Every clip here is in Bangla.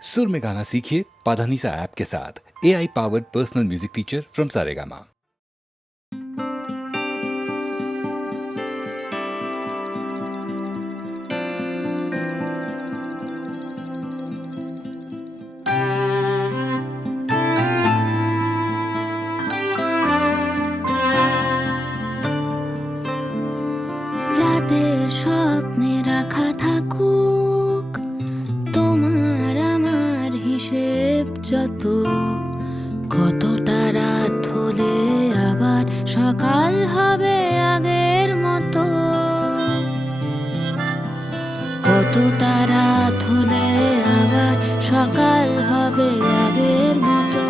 सुर में गाना सीखिए पाधानीसा ऐप के साथ। AI powered personal music teacher from Saregama. রাতের স্বপ্নে রাখা থাকুক তোমার আমার হিসেব যত, কতটা রাত হলে আবার সকাল হবে আগের মতো, কতটা রাত হলে আবার সকাল হবে আগের মতো।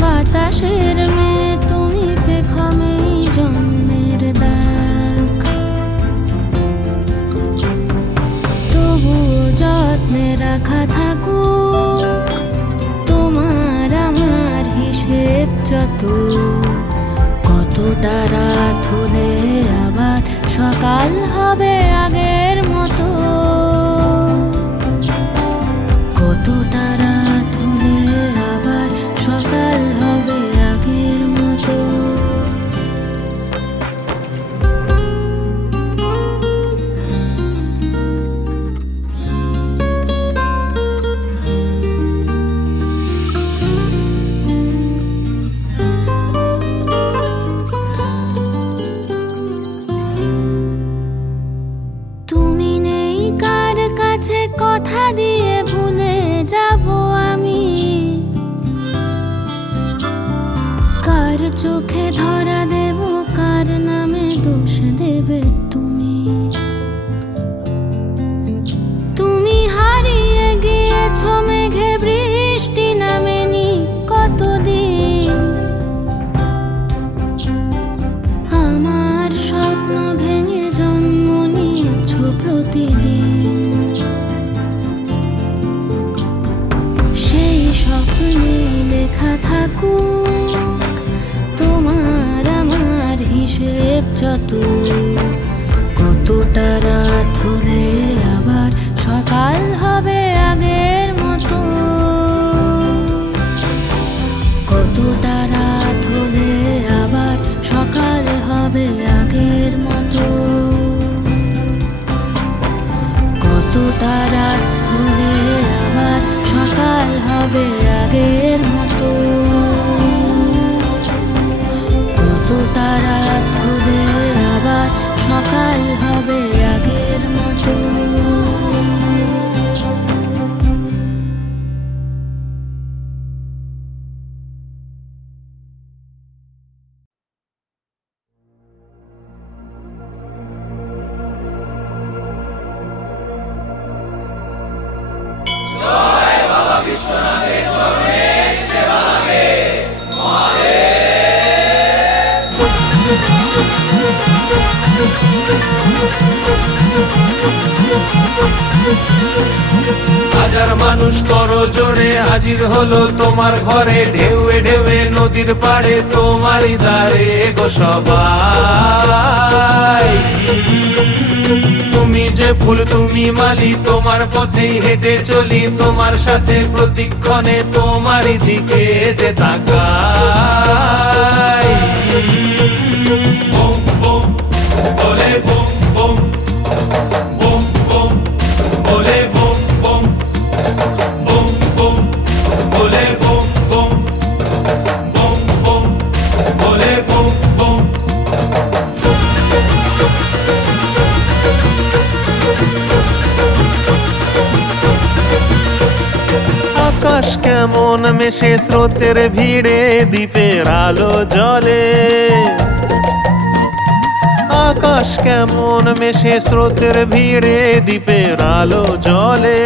বাতাসের মেয়ে তুমি পেখমেই জন্মের দাগ, তবুও যত্নে রাখা থাকুক তোমার আমার হিসেব যত, কতটা রাত হলে আবার সকাল হবে আগের মতো, কতটা রাত হলে আবার সকাল হবে আগের মতো। তুমি নেই কার কাছে কথা দিয়ে ভুলে যাব আমি, কার চোখে ধরা দেব, কার নামে দোষ দেবে তুমি। তুমি হারিয়ে গিয়েছ মেঘে বৃষ্টি নামেনি কতদিন, আমার স্বপ্ন ভেঙে জন্ম নিয়েছ প্রতিদিন, সেই স্বপ্নে লেখা থাকুক তোমার আমার হিসেব যত, কতটা রাত হলে আবার সকাল হবে আগের মতো, কতটা রাত হলে আবার সকাল হবে আগের মতো, কতটা রাত হলে আবার সকাল হবে আগের মতো, কতটা রাত হলে আবার সকাল হবে আগের মতো। হাজার মানুষ করো জোরে হাজির হলো তোমার ঘরে, ঢেউয়ে ঢেউয়ে নদীর পাড়ে তোমারই দ্বারে গো সবাই। তুমি যে ফুল তুমি মালি, তোমার পথেই হেঁটে চলি, তোমার সাথে প্রতিক্ষণে তোমারই দিকে যে তাকাই। বুম বুম বলে বুম বুম, বুম বুম বলে বুম বুম, বুম বুম বলে বুম বুম, বুম বুম বলে বুম বুম। আকাশ কেমন মেশে স্রোতের ভিড়ে দ্বীপের আলো জ্বলে, আকাশ কেমন মেশে স্রোতের ভিড়ে দ্বীপের আলো জ্বলে।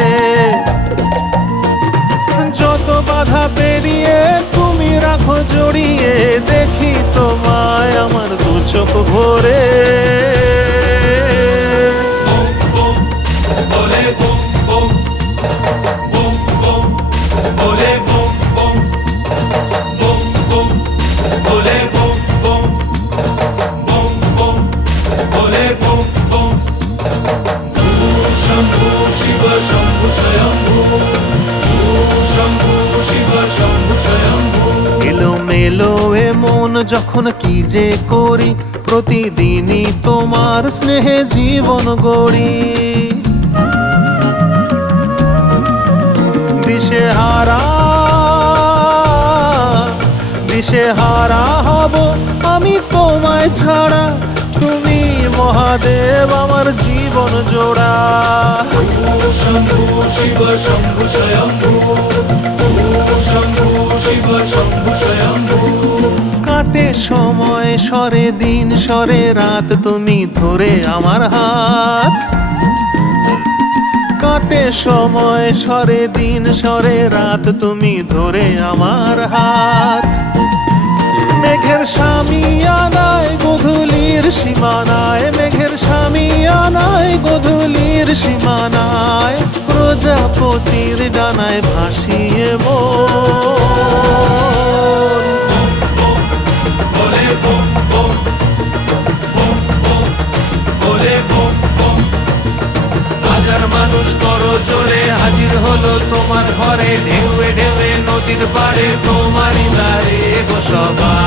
যত বাধা পেরিয়ে তুমি রাখো জড়িয়ে, দেখি তোমায় আমার দু চোখ ভরে। বলে বুম বুম বুম বুম, বলে বুম বুম বুম বুম, বলে বুম বুম বুম বুম, বলে বুম বুম। শম্ভু শিব শম্ভু স্বয়ম্ভু, শম্ভু শিব শম্ভু স্বয়ম্ভু। এলোমেলো এ মন যখন কি যে করি, প্রতিদিনই তোমার স্নেহে জীবন গড়ি। দিশেহারা দিশেহারা হব আমি তোমায় ছাড়া, তুমি মহাদেব আমার জীবন জোড়া। শম্ভু শিব শম্ভু স্বয়ম্ভু, শম্ভু শিব শম্ভু স্বয়ম্ভু। কাটে সময় সরে দিন সরে রাত, তুমি ধরে আমার হাত। কাটে সময় সরে দিন সরে রাত, তুমি ধরে আমার হাত। মেঘের সামিয়ানায় গধূলির সীমানায়, মেঘের সামিয়ানায় গধূলির সীমানায়, প্রজাপতির ডানায় ভাসিয়ে মন। বলে বুম বুম বুম বুম, বলে বুম বুম। হাজার মানুষ করো জোরে হাজির হলো তোমার ঘরে, ঢেউয়ে ঢেউয়ে নদীর পাড়ে তোমারই দ্বারে গো সবাই।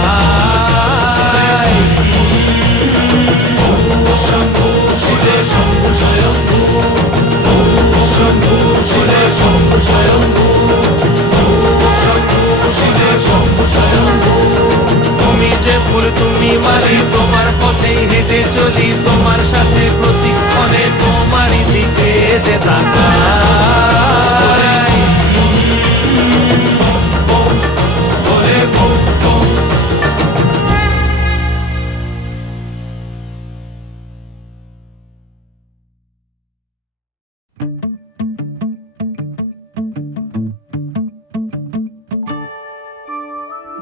শম্ভু শিবে শম্ভু স্বয়ম্ভু, শম্ভু শিবে শম্ভু স্বয়ম্ভু, শম্ভু শিবে শম্ভু স্বয়ম্ভু। তুমি যে ফুল তুমি মালি, তোমার পথেই হেঁটে চলি, তোমার সাথে প্রতিক্ষণে তোমারই দিকে যে তাকাই। বলে বুম বুম।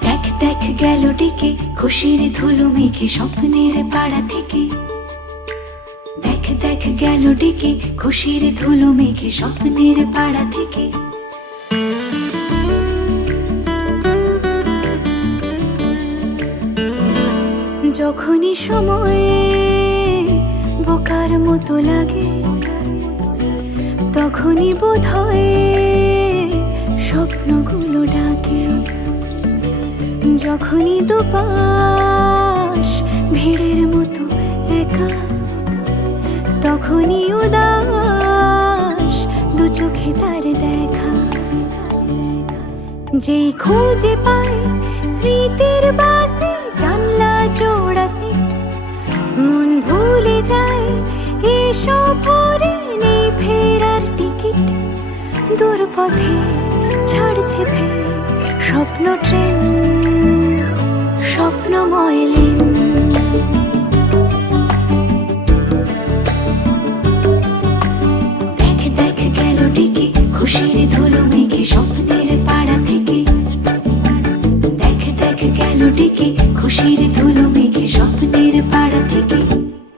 দেখ দেখ গেল ডেকে খুশির ধুলো মেঘে স্বপ্নের পাড়া থেকে। দেখ দেখ গেল ডেকে খুশির ধুলো মেঘে স্বপ্নের পাড়া থেকে। যখনই সময়ে বোকার মতো লাগে, তখনই বোধ হয় স্বপ্নগুলো ডাকে। যখনই দুপাশ ভিড়ের মতো একা, তখনই উদাস দু চোখে তার দেখা। যেই খুঁজে পায় স্মৃতির বাসে জানলা জোড়া সিট, মন ভুলে যায় এসব ভরে নেই ফেরার টিকিট। দূর পথে ছাড়ছে ফের স্বপ্ন ট্রেন, স্বপ্নময় লেন। দেখ দেখ গেল ডেকে খুশির ধুলো মেঘে স্বপ্নের পাড়া থেকে। দেখ দেখ গেল ডেকে খুশির ধুলো মেঘে স্বপ্নের পাড়া থেকে।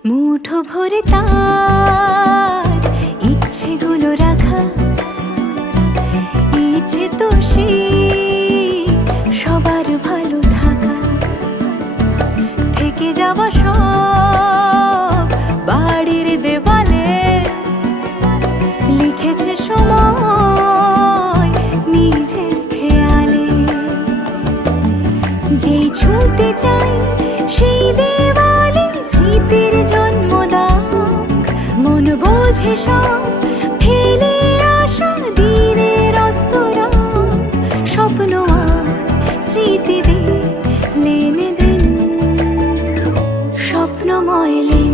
মুঠো ভরে তার ইচ্ছেগুলো রাখা, ইচ্ছে তো সেই সবার ভালো থাকা। থেকে যাওয়া সব বাড়ির দেওয়ালে লিখেছে সময় নিজের খেয়ালে। যেই ছুঁতে চাই সেই দেওয়ালে স্মৃতির জন্মদাগ, মন বোঝে সব ফেলে আসা দিনের অস্তরং। স্বপ্ন আর স্মৃতিদের লেনে দেন, স্বপ্নময় লেন।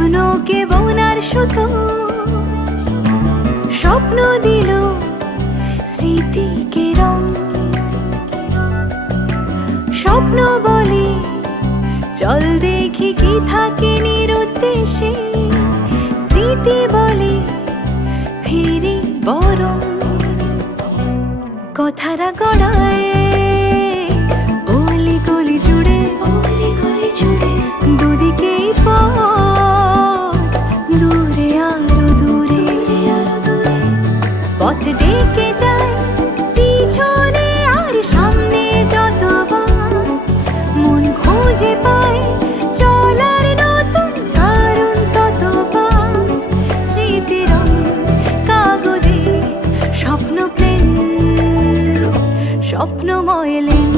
স্বপ্নকে বোনার সুতো, স্বপ্ন দিল স্মৃতিকে রং। স্বপ্ন বলে চল দেখি কি থাকে নিরুদ্দেশে, স্মৃতি বলে ফিরি বরং। কথারা গড়ায় অলি গলি জুড়ে, দুদিকেই পথ, দূরে আরো দূরে। পথ ডেকে যায় পিছনে আর সামনে যতবার, মন খুঁজে পায় চলার নতুন কারণ ততবার। স্মৃতির কাগজে স্বপ্ন প্লেন, স্বপ্নময় লেন,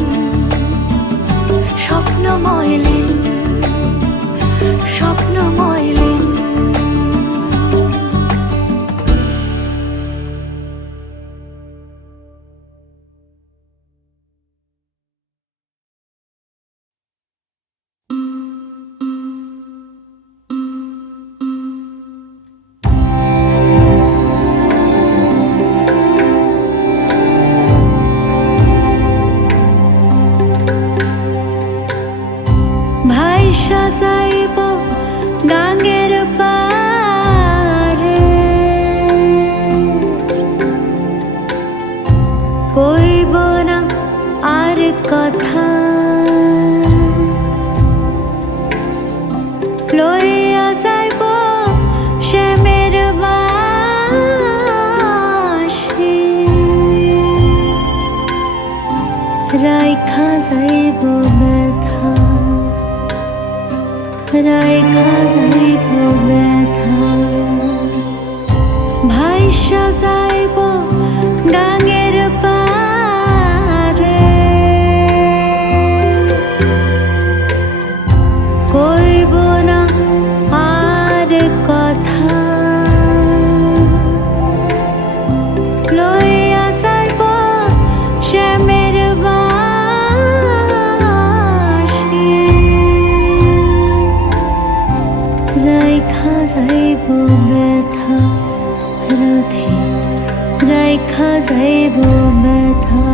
স্বপ্নময় লেন, স্বপ্নময় লেন। ভাইসা যাইব গাঙ্গের পারে, কইব না আর কথা, লইয়া যাইব শ্যামের বাঁশি, রাইখা যাইব ব্যথা, রাইখা যাইব ব্যথা। ভাইসা যাইব গাঙ্গের পারে, কইব না আর কথা, লইয়া যাইব শ্যামের বাঁশি, রাইখা যাইব ব্যথা রাধে, রাইখা যাইব ব্যথা।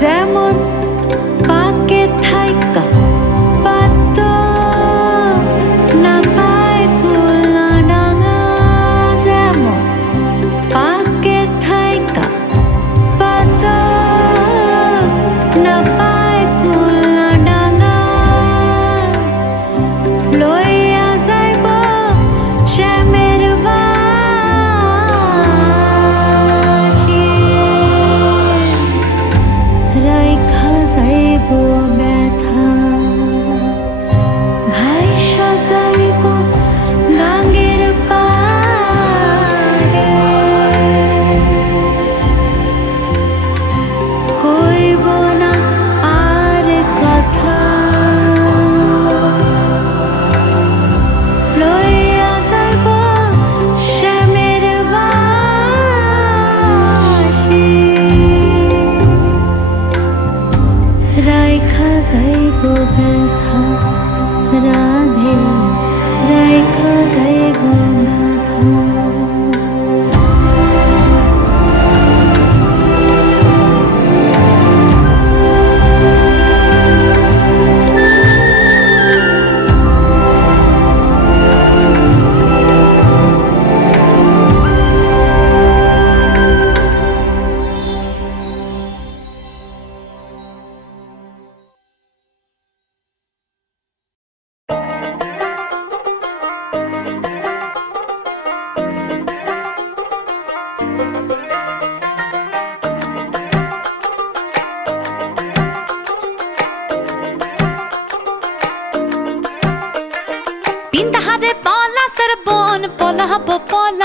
যেমন পাকে থাইকা পাত না পায় কুলনা ডাঙা, যেমন পাকে থাইকা পাত না পায় কুলনা ডাঙা, লইয়া যাইব শ্যামের বাঁশি, রাইখা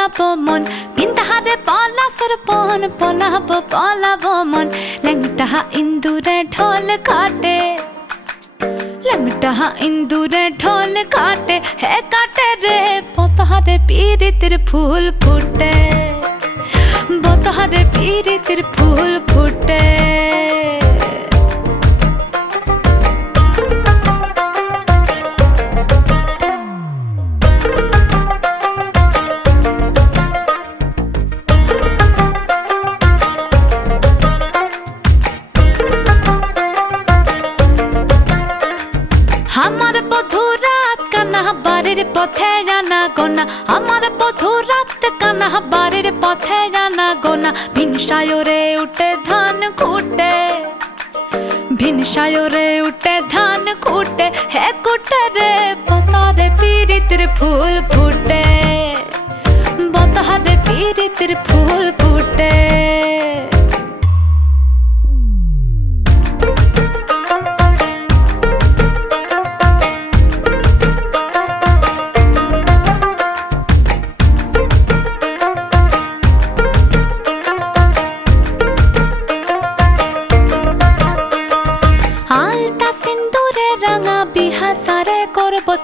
পলাবো মন বিন্দাহারে পলাশের বন পলাবো মন ল্যাংটা ইন্দুরে ঢোল কাটে ল্যাংটা ইন্দুরে ঢোল কাটে হে কাটে রে পতহারে পীরিতির ফুল ফুটে বতহারে পীরিতির ফুল ফুটে আমার বধূ রাত কানা বাড়ির পথে জানা গোনা আমার বধূ রাত কানা বাড়ির পথে জানা গোনা ভিনসায়রে উঠে ধান খুঁটে ভিনসায়রে উঠে ধান খুঁটে হে কুটে রে বতারে পীরিতির ফুল ফুটে বতারে পীরিতির ফুল ফুটে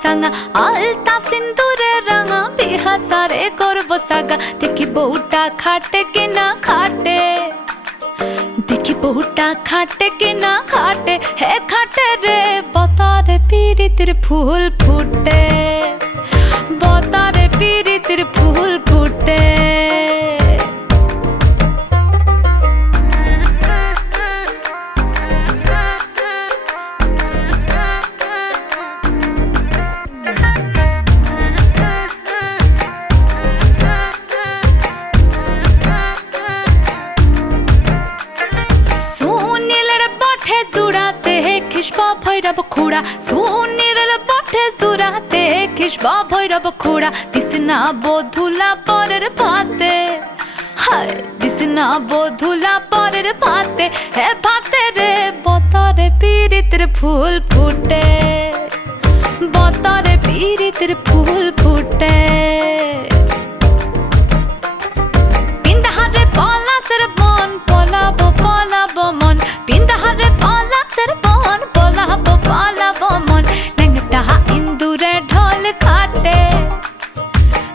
সাঙ্গা আলতা সিন্দুরে রাঙা বিহা সারে করব সাগা দেখি বউটা খাটে কি না খাটে দেখি বউটা খাটে কি না খাটে হে খাটে রে বতারে পীরিতির ফুল ফুটে বতারে পীরিতির ফুল ফুটে ভৈরব খুড়া সুনীল বটে জুড়াতে খিসবা ভৈরব খুড়া দিসনা বধুলা পরের ভাতে হায় দিসনা বধুলা পরের ভাতে হে ভাতে রে বতরে পীরিতির ফুল ফুটে বতরে পীরিতির ফুল ফুটে বিন্দাহারে পলাশের বন পলাবো মন বিন্দাহারে পলাশের বন পলাবো মন ল্যাংটা ইন্দুরে ঢোল কাটে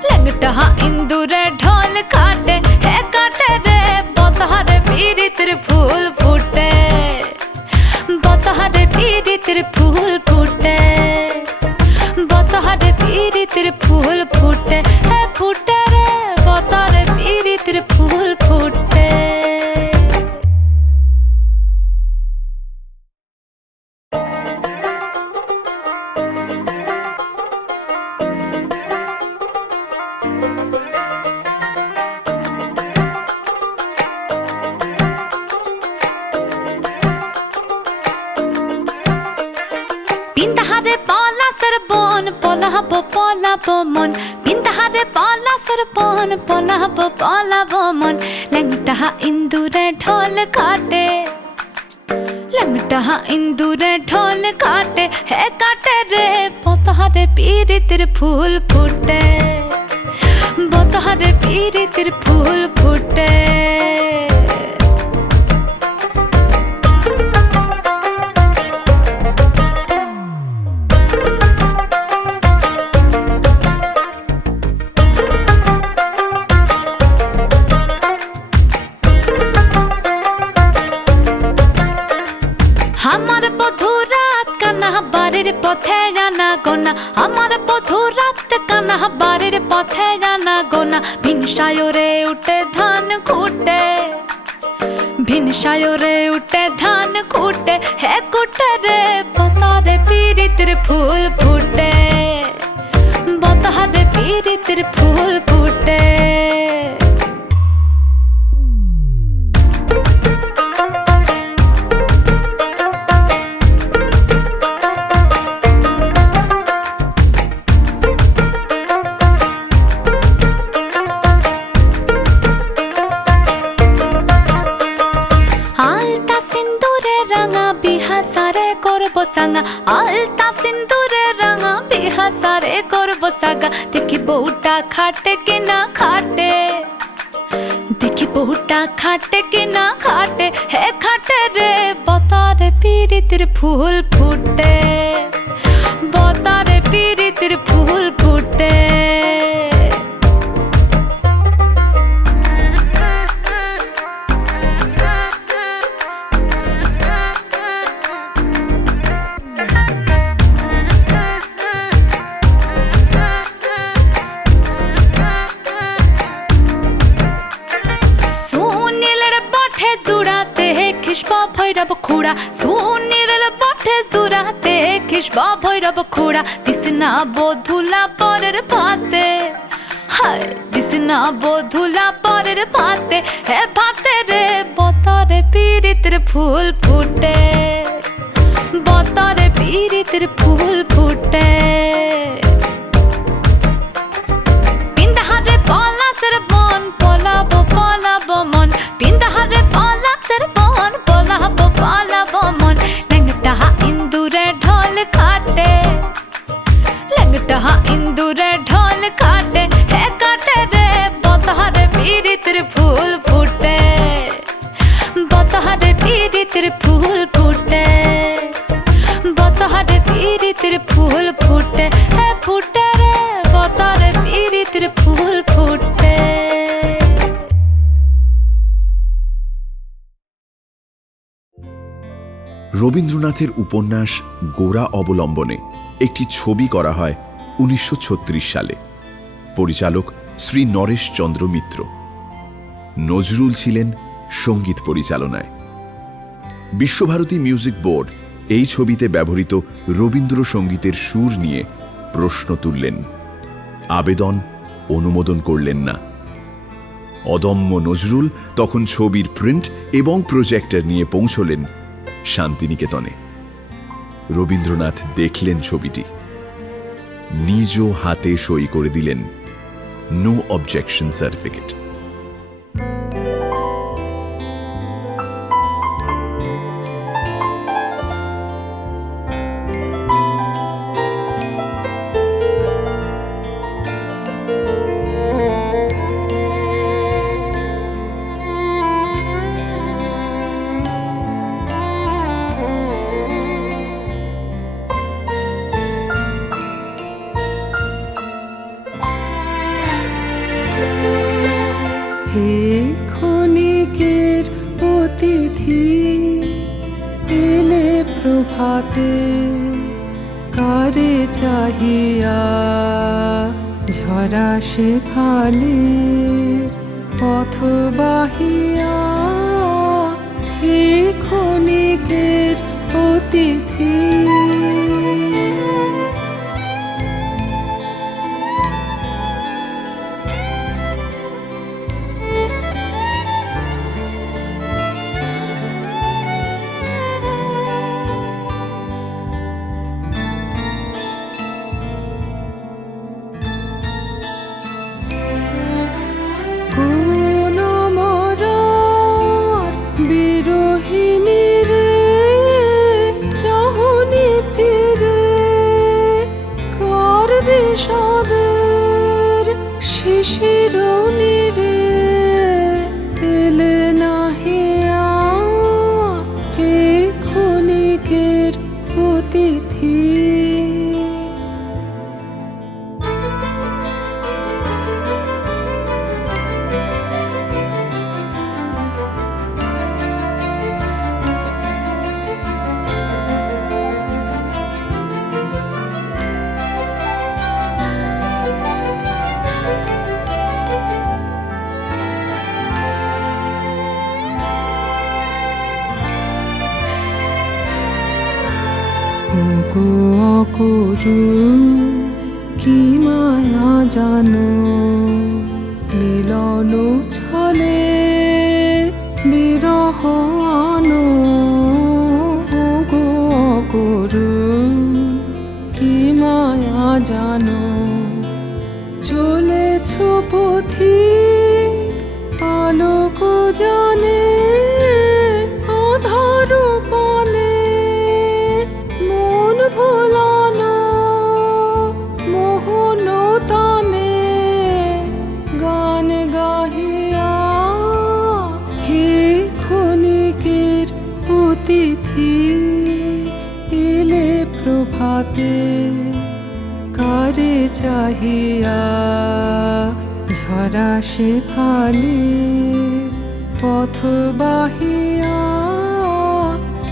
ল্যাংটা ইন্দুরে ঢোল কাটে হে কাটে রে বতহারে পীরিতির ফুল ফুটে বতহারে পীরিতির ফুল ফুটে বতহারে পীরিতির ফুল ফুটে হে ফুটে রে বতহারে পীরিতির ফুল ফুটে বিন্দাহারে পলাশের বন পলাবো মন বিন্দাহারে পলাশের বন পলাবো মন ল্যাংটা ইন্দুরে ঢোল কাটে ল্যাংটা ইন্দুরে ঢোল কাটে হে কাটে রে বতহারে পীরিতির ফুল ফুটে বতহারে পীরিতির ফুল ফুটে আমার বধূ রাত কানা বাড়ির পথে জানা গোনা আমার বধূ রাত কানা বাড়ির পথে জানা গোনা ভিনসায়রে উঠে ধান খুঁটে ভিনসায়রে উঠে ধান খুঁটে হে কুটে রে বতারে পীরিতির ফুল ফুটে বতারে পীরিতির ফুল ফুটে সাঙা আলতা সিন্দুরে রাঙা বিহা সারে করব সাগা দেখি বউটা খাটে কিনা খাটে দেখি বউটা খাটে কিনা খাটে হে খাটে রে বতারে পিরিতির ফুল ফুটে বতারে পিরিতির ফুল ফুটে ভৈরব খুড়া সুনীলের বটে জুড়াতে খিসবা ভৈরব খুড়া দিসনা বধুলা পরের ভাতে হায় দিসনা বধুলা পরের ভাতে হে ভাতে রে বতরে পিরিতির ফুল ফুটে বতরে পিরিতির ফুল ফুটে পিন্দাহারে পলাশের বন পলাবো পলাবো মন পিন্দাহারে পলাশের বন পলাবো পলাবো মন ল্যাংটা ইন্দুরে ঢোল কাটে ল্যাংটা ইন্দুরে ঢোল কাটে হে কাটে রে বতহারে পিরিতির ফুল ফুটে বতহারে পিরিতির ফুল ফুটে বতহারে পিরিতির ফুল ফুটে হে ফুটে রে বতহারে পিরিতির ফুল ফুটে রবীন্দ্রনাথের উপন্যাস গোরা অবলম্বনে একটি ছবি করা হয় 1936 সালে। পরিচালক শ্রী নরেশ চন্দ্র মিত্র। নজরুল ছিলেন সঙ্গীত পরিচালনায়। বিশ্বভারতী মিউজিক বোর্ড এই ছবিতে ব্যবহৃত রবীন্দ্রসঙ্গীতের সুর নিয়ে প্রশ্ন তুললেন। আবেদন অনুমোদন করলেন না। অদম্য নজরুল তখন ছবির প্রিন্ট এবং প্রজেক্টর নিয়ে পৌঁছলেন শান্তিনিকেতনে। রবীন্দ্রনাথ দেখলেন ছবিটি, নিজ হাতে সই করে দিলেন নো অবজেকশন সার্টিফিকেট। হে ক্ষণিকের অতিথি এলে প্রভাতে কারে চাহিয়া ঝরা সে ফালের পথ বাহিয়া হে ক্ষণিকের অতিথি বিষাদের শিশির নীরে এলে নাহিয়া হে ক্ষণিকের অতিথি করু কি মায়া জানো মিলন ছলে বিরহ আনো গো করু কি মায়া জানো চলেছ পথিক আলোক জানে আধার পালে বাটে কারে চাহিয়া ঝরা সে ফালের পথ বাহিয়া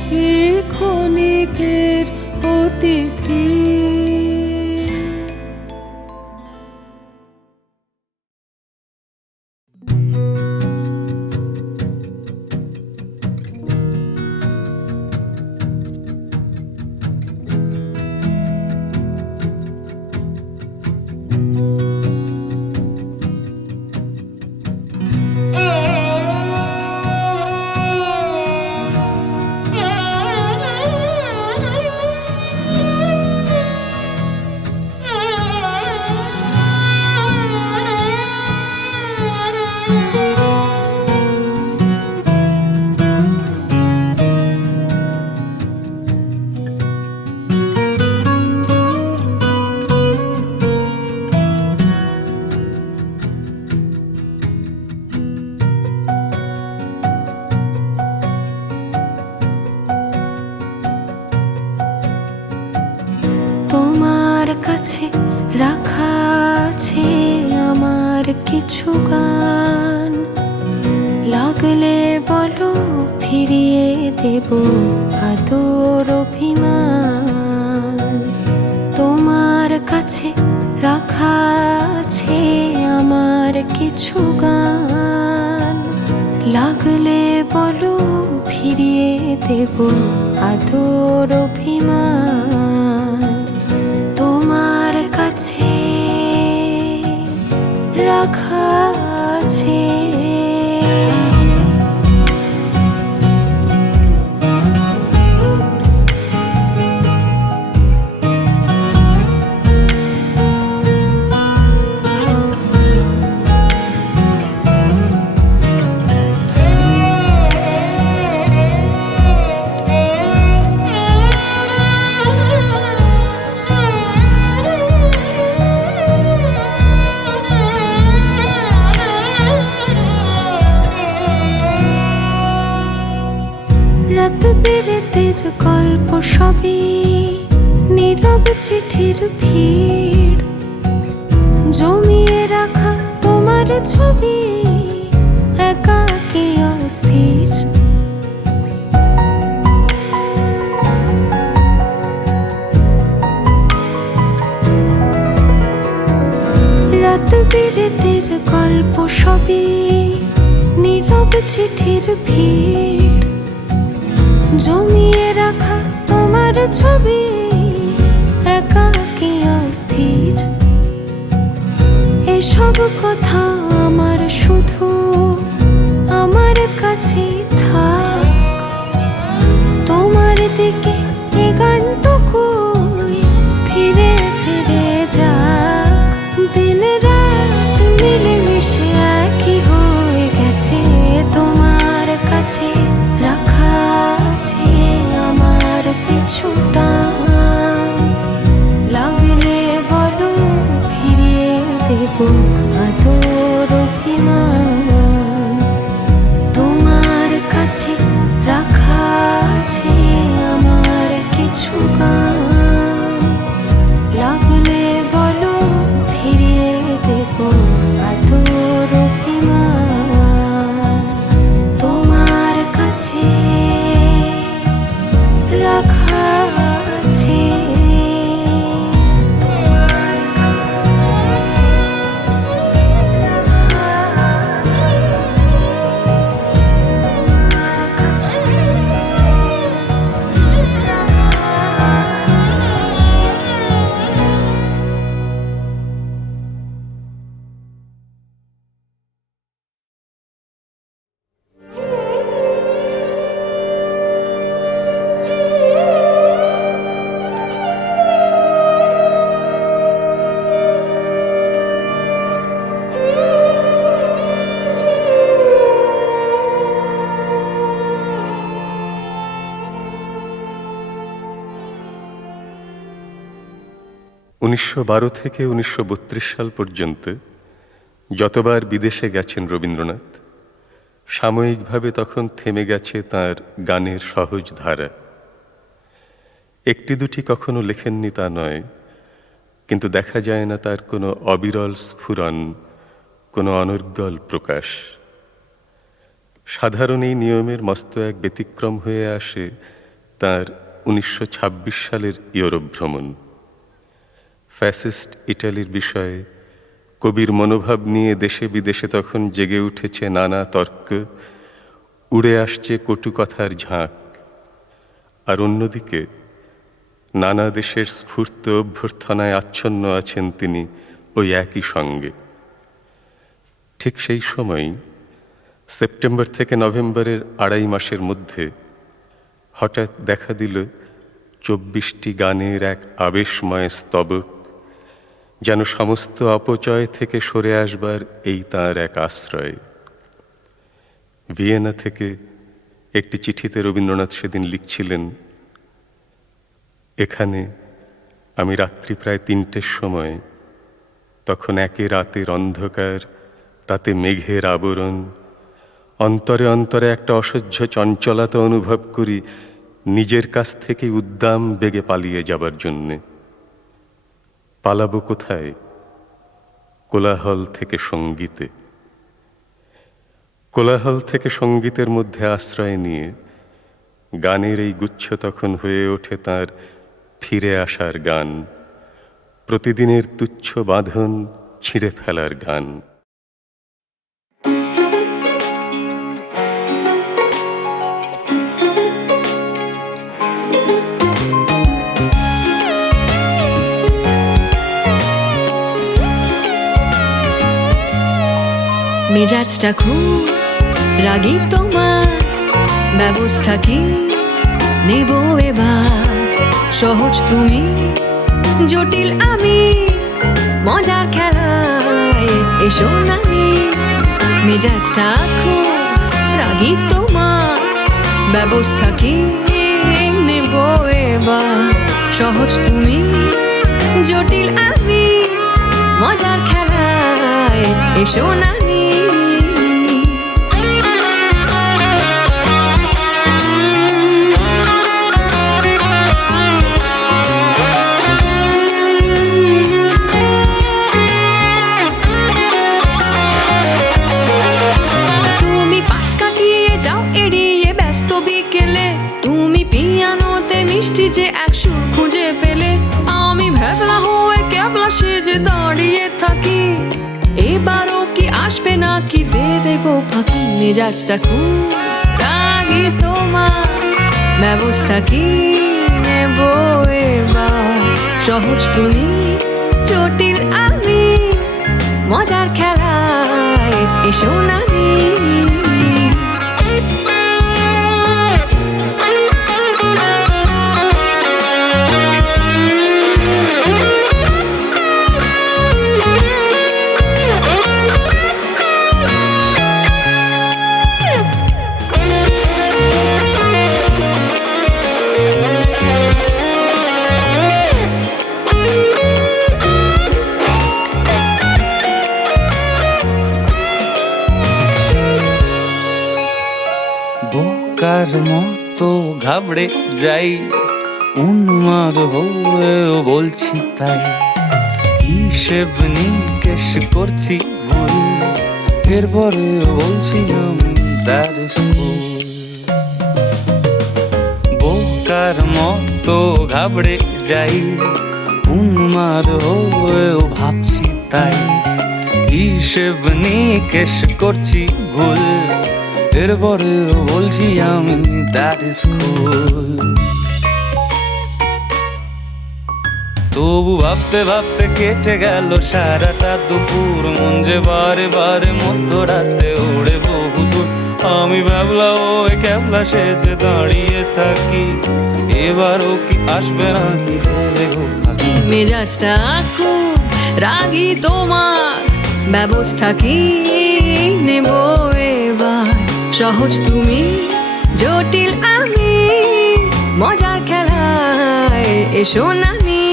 হে ক্ষণিকের অতিথি। তোমার কাছে রাখা আছে আমার কিছু গান, লাগলে বলো ফিরিয়ে দেব আদর অভিমান। তোমার কাছে রাখা আছে আমার কিছু গান, লাগলে বলো ফিরিয়ে দেব আদর অভিমান। তোমার কাছে রাখা আছে। রাত বিরেতের গল্প সবই নীরব চিঠির ভিড়, জমিয়ে রাখা তোমার ছবি একাকী অস্থির। রাত বিরেতের গল্প সবই নীরব চিঠির ভিড়, জমিয়ে রাখা তোমার ছবি একাকী অস্থির। এসব কথা আমার শুধু আমার কাছে থাক, তোমার দিকে এ গানটুকুই ফিরে ফিরে যাক। দিন রাত মিলেমিশে একই হয়ে গেছে, তোমার কাছে রাখা আছে আমার পিছুটা, লাগলে বলো ফিরিয়ে দেব আদর অভিমান। তোমার কাছে রাখা আছে আমার কিছু গান, লাগলে বলো ফিরিয়ে দেব আদর অভিমান। তোমার কাছে রাখা আছে। উনিশশো 12 থেকে 1932 সাল পর্যন্ত যতবার বিদেশে গেছেন রবীন্দ্রনাথ, সাময়িকভাবে তখন থেমে গেছে তাঁর গানের সহজ ধারা। একটি দুটি কখনো লেখেননি তা নয়, কিন্তু দেখা যায় না তার কোনো অবিরল স্ফুরণ, কোনো অনর্গল প্রকাশ। সাধারণ এই নিয়মের মস্ত এক ব্যতিক্রম হয়ে আসে তার 1926 সালের ইউরোপ ভ্রমণ। ফ্যাসিস্ট ইটালির বিষয়ে কবির মনোভাব নিয়ে দেশে বিদেশে তখন জেগে উঠেছে নানা তর্ক, উড়ে আসছে কটু কথার ঝাঁক। আর অন্যদিকে নানা দেশের স্ফূর্ত অভ্যর্থনায় আচ্ছন্ন আছেন তিনি ওই একই সঙ্গে। ঠিক সেই সময়ই সেপ্টেম্বর থেকে নভেম্বরের 2.5 মাসের মধ্যে হঠাৎ দেখা দিল 24টি গানের এক আবেশময় স্তবক, যেন সমস্ত অপচয় থেকে সরে আসবার এই তাঁর এক আশ্রয়। ভিয়েনা থেকে একটি চিঠিতে রবীন্দ্রনাথ সেদিন লিখছিলেন, এখানে আমি রাত্রি প্রায় 3টের সময়, তখন একে রাতের অন্ধকার, তাতে মেঘের আবরণ, অন্তরে অন্তরে একটা অসহ্য চঞ্চলতা অনুভব করি নিজের কাছ থেকে উদ্দাম বেগে পালিয়ে যাবার জন্যে। পালাবো কোথায়? কোলাহল থেকে সঙ্গীতে। কোলাহল থেকে সঙ্গীতের মধ্যে আশ্রয় নিয়ে গানের এই গুচ্ছ তখন হয়ে ওঠে তার ফিরে আসার গান, প্রতিদিনের তুচ্ছ বাঁধন ছিঁড়ে ফেলার গান। মেজাজটা খুব রাগী তোমার, ব্যবস্থা কি নেব এবার? সহজ তুমি, জটিল আমি, মজার খেলায় এসো নামি। মেজাজটা খুব রাগী তোমার, ব্যবস্থা কি নেব এবার? সহজ তুমি, জটিল আমি, মজার খেলায় এসো নামি। মিষ্টি যে এক সুর খুঁজে পেলে, আমি ভ্যাবলা হয়ে ক্যাবলা সেজে দাঁড়িয়ে থাকি। এবারও কি আসবে না কি দেবে গো ফাঁকি? মেজাজটা খুব রাগী তোমার, ব্যবস্থা কি নেব এবার? সহজ তুমি, জটিল আমি, মজার খেলায় এসো নামি। বোকার মতো ঘাবড়ে যাই, উন্মাদ হয়েও বলছি তাই। হিসেব নিকেশ করছি ভুল, এরপরে বলছি আমি তার স্কুল। বোকার মতো ঘাবড়ে যাই, উন্মাদ হয়েও ভাবছি তাই। হিসেব নিকেশ করছি ভুল, এরপরে বলছি আমি দ্যাট স্কুল। তবু ভাবতে ভাবতে কেটে গেল সারাটা দুপুর, মন যে বারে বারে মধ্যরাতে ওড়ে বহুদূর। আমি ভাবলা ওই ক্যাবলা সেজে দাঁড়িয়ে থাকি, এবারও কি আসবে না কি দেবে গো ফাঁকি? মেজাজটা খুব রাগী তোমার, ব্যবস্থা কি নেব এবার? সহজ তুমি, জটিল আমি, মজার খেলায় এসো নামি।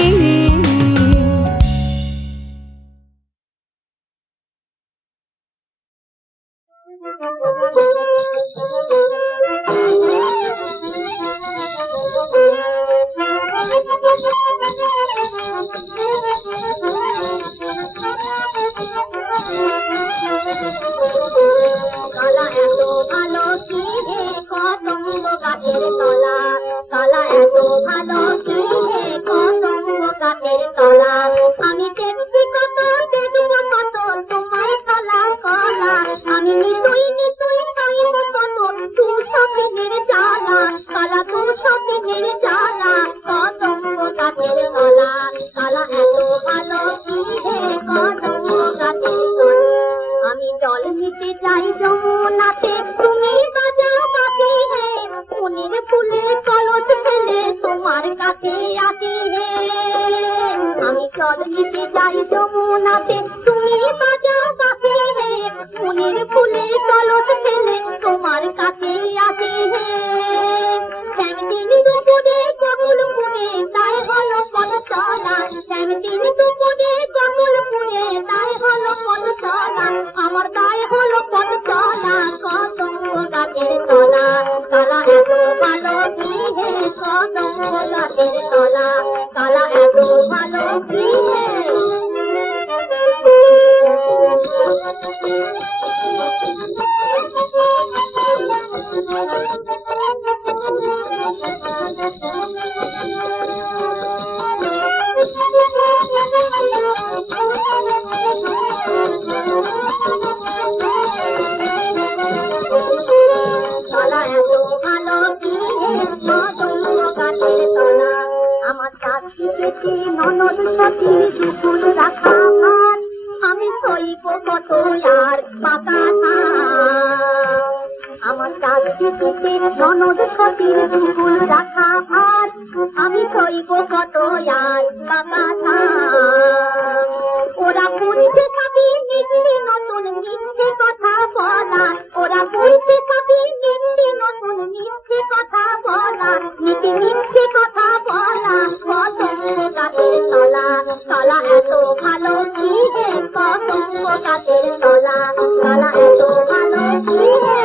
নাতে তুমি বাজাও বাঁশি হে, মনের ফুলে কলস ফেলে তোমার কাছে আসি হে। আমি জল নিতে যাই যমুনাতে তুমি বাজাও বাঁশি হে, মনের ফুলে কলস ফেলে তোমার কাছে আসি হে। শ্যামদিন দুপুরে গোকুলপুরে তাই হলো পথ চলা, শ্যামদিন দুপুরে গোকুলপুরে তাই হলো পথ চলা, আমার তাই হলো পথ চলা কদম্ব গাছের তলা, তলা এত ভালো কি হে কদম্ব গাছের তলা, তলা এত ভালো কি হে। তলা এত ভালো কি হে কদম্ব গাছের তলা, আমার চাষি পেটে ননদ সতী দুপুর রাখা ভাত, আমি সইব কত আর পাকা ধান। আমার চাষি পেটে ননদ সতী দুপুর রাখা ভাত, আমি সইব কত আর পাকা ধান। ওরা বুঝতে সবই নিত্যি নতুন মিথ্যে কথা বলা, ওরা বুঝতে সবই নিত্যি নতুন মিথ্যে কথা বলা, নীতি মিথ্যে কথা বলা কদম্ব গাছের তলা, তলা এত ভালো কি হে কদম্ব গাছের তলা, তলা এত ভালো কি হে।